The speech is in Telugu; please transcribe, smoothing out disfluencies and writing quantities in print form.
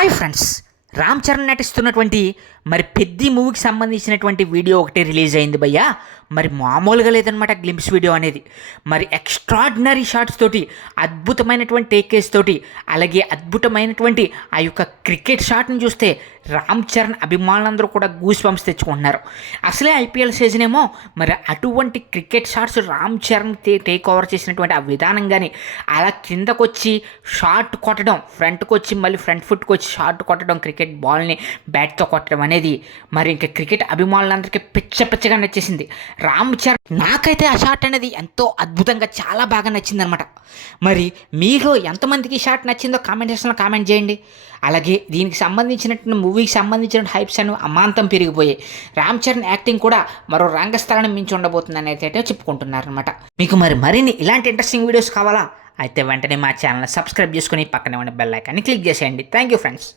హాయ్ ఫ్రెండ్స్, రామ్ చరణ్ నటిస్తున్నటువంటి మరి పెద్ది మూవీకి సంబంధించినటువంటి వీడియో ఒకటి రిలీజ్ అయింది భయ్యా. మరి మామూలుగా లేదనమాట గ్లింప్స్ వీడియో అనేది. మరి ఎక్స్ట్రాడినరీ షాట్స్ తోటి, అద్భుతమైనటువంటి టేకేస్ తోటి, అలాగే అద్భుతమైనటువంటి ఆ యొక్క క్రికెట్ షాట్ని చూస్తే రామ్ చరణ్ అభిమానులందరూ కూడా గూస్ బంప్స్ తెచ్చుకుంటున్నారు. అసలే ఐపీఎల్ సీజన్ ఏమో, మరి అటువంటి cricket shots Ram Charan take over చేసినటువంటి ఆ విధానం కానీ, అలా కిందకు వచ్చి షాట్ కొట్టడం, ఫ్రంట్కి వచ్చి మళ్ళీ ఫ్రంట్ ఫుట్కి వచ్చి షాట్ కొట్టడం, క్రికెట్ బాల్ని బ్యాట్తో కొట్టడం అనేది మరి ఇంకా క్రికెట్ అభిమానులందరికీ పిచ్చగా నచ్చేసింది. రామ్ చరణ్ నాకైతే ఆ షాట్ అనేది ఎంతో అద్భుతంగా చాలా బాగా నచ్చింది అనమాట. మరి మీలో ఎంతమందికి ఈ షాట్ నచ్చిందో కామెంట్ సెక్షన్లో కామెంట్ చేయండి. అలాగే దీనికి సంబంధించినటువంటి మూవీకి సంబంధించిన హైప్స్ అని అమాంతం పెరిగిపోయాయి. రామ్ చరణ్ యాక్టింగ్ కూడా మరో రంగస్థలాన్ని మించి ఉండబోతుందని అయితే చెప్పుకుంటున్నారనమాట. మీకు మరిన్ని ఇలాంటి ఇంట్రెస్టింగ్ వీడియోస్ కావాలా? అయితే వెంటనే మా ఛానల్ సబ్స్క్రైబ్ చేసుకుని పక్కనే ఉన్న బెల్ ఐకాన్ని క్లిక్ చేసేయండి. Thank you friends.